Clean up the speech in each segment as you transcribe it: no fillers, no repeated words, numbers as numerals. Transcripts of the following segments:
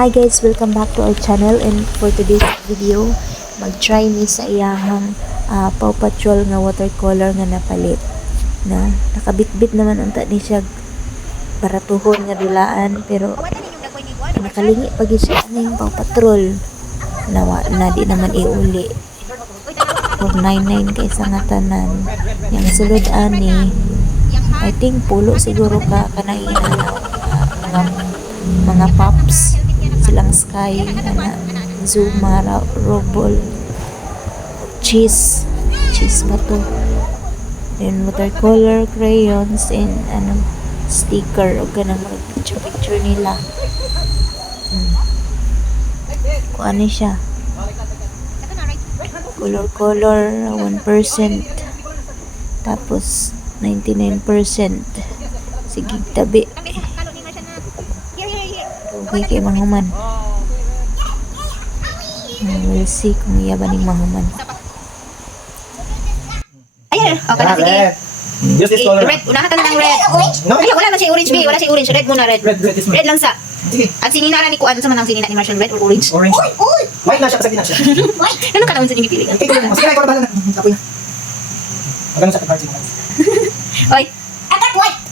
Hi guys, welcome back to our channel, and for today's video mag-try ni sa iyahang Paw Patrol nga watercolor nga napalit na nakabitbit naman unta ni siya baratuhon nga dulaan, pero nakalingi pag siya ning Paw Patrol na di naman iuli 499 kaysa nga tanan yang sulod ani. I think pulo siguro ka kanang mga pups silang Sky, Zuma, Robol, cheese ba to, then watercolor, crayons, and sticker o ganang mga picture nila. Kung ano siya, color 1%, tapos 99% sige tabi. Okay kay manguman. We'll see kung iya ba ning manguman. Ayun, okay na, sige. Use this color. Red, unahan ng red. No? Ay, wala na siya orange, B. Wala siya orange. Red muna, red. Red is Red lang sa. Sige. At sinina ni Kuan, sa manang sinina ni Marshall, red or orange? Orange. White na siya, kasi na siya. Ano ka naman sa niyong piligan? Ikaw lang. Sige, ikaw na bahala na. Tapoy na. Magano sa party mo. Oy, I got white.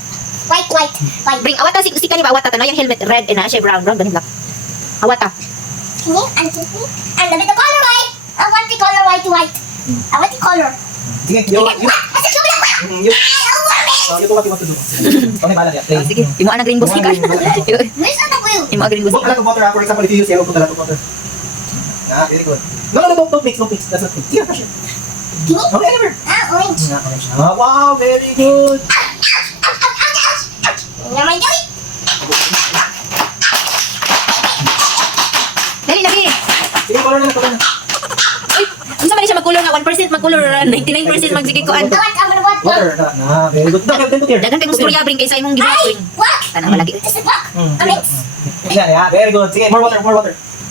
White. bring awata si Kustika ni ba awata tanay yung helmet red and siya brown ganun black. Awata. Can you answer me? And the color white. I want the color white. I want the color. Sige, you. I said you black. You. I want it. You do what you want to do. Kami bahala diya. Play. Sige, imo ang green boss ka. Where's the blue? Imo ang green boss Put a lot ka. of water. For example, if you use yellow, put a lot of water. Ah, very good. No, don't mix. That's not mix. Sige, pressure. Can you? Okay, never. Orange. Orange. Ah, wow, very good. What am I doing? Dali na bi. Sige, color na. Uy, unsa man siya magkulor nga 1% magkulor 99% magsige kuan. I want Water na. Very good. Then put here. Dagan kay musturya bring kay sa imong gibot Ay, bring. black. Tanang malagi. This is black. Mix. Yeah, very good. Sige, more water.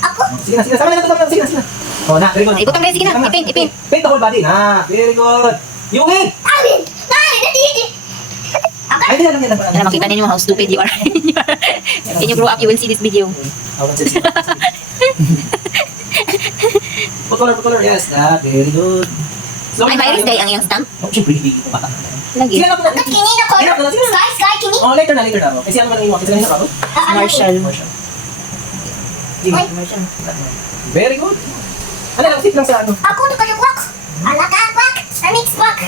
Ako. Sige na. Sama na. Sige na. Oh, na, very good. Ibutang rin, sige na. Ipin. Paint the whole body. Na, very good. Yung head. Alvin. Ay, hindi lang yan. Para makita ninyo how stupid you are. When you grow up, you will see this video. Put color. Yes, that. Very good. Ay, virus day ang iyang stamp. Oh, siyempre, hindi ko bata. Lagi. Sige na. Look, can you the color? Sky, can you? Oh, later na. Kasi ano man yung kasi kanina ka ba? Marshall. Sige. Very good. Ano lang, sit lang sa ano. Ako na kayo black. Alaka black. I mix black.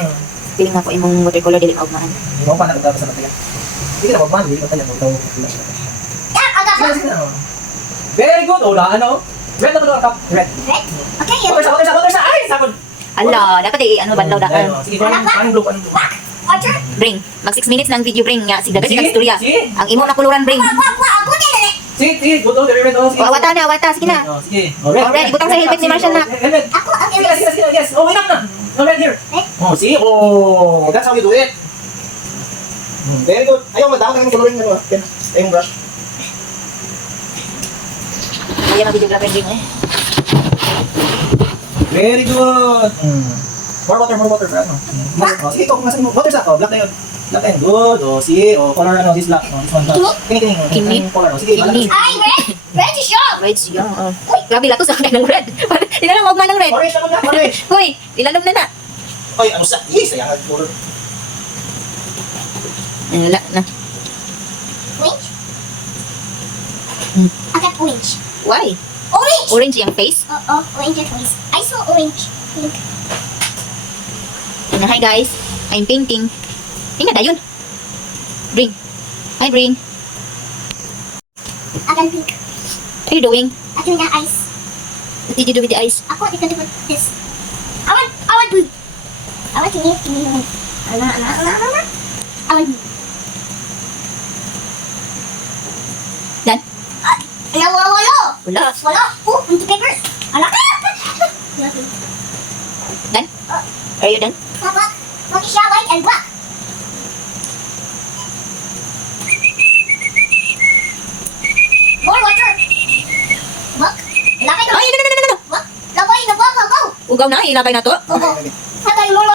Feeling ako imong watercolor dili maugmaan. Hindi mo pa nakagdapa sa mataya. Sige na, magmahal. Hindi mataya. Yeah, I got black. Sige na. Very good. Ola, ano? Red na ba? Red. Red. Okay, Water sa. Ay, sabon. Ala, dapat ano bandaw da. Sige, anong blue? black. Water. Bring. Mag 6 minutes ng video bring nga. Sige, dapat Sige, ka istorya. sige. Ang imo na kuluran bring. Black. Ako din na. Sige, good. Very red. O, awata. Sige na. Sige. Red, ibutang sa helmet ni Marshall na. Helmet. Ako ang Sige, yes. Oh, enough na. No, red here. Red? Oh, see? Oh, that's how you do it. Very good. Ayaw, madami ka ng coloring ano. Ayong brush. Kaya na videographer bring eh. Very good. More water, bro. Oh, sige, ito, kung mo. Water sa ako. Black na yun. Good. Oh, see? Oh, color ano, this black. Oh, this one black. Kini. Color. Oh, sige, Kini. Ay, red. Red is strong. Red siya. Uy, grabe lato sa akin ng red. Hindi na lang maugma ng red. Orange naman na, orange. Uy, ilalom na. Ay, ano sa? Yes, ayan. Color. Wala na. Orange. I got orange. Why? Orange. Orange yung face. Orange at least. I saw orange. Pink. Hi guys, I'm painting. Tingnan na yun. Bring. Hi, bring. I got pink. What are you doing? I do the eyes. What did you do with the eyes? Ako, ito put this. I want blue. I want to make blue. I want blue. Done? Wala. Wala. Oh, into papers. Alaka. Done? Are you done? Black. Black is white and black. More water. Black. Ilagay na. Ay, no. Black. Lagay na black. Go. Ugaw na, ilagay na to. Go. Lagay more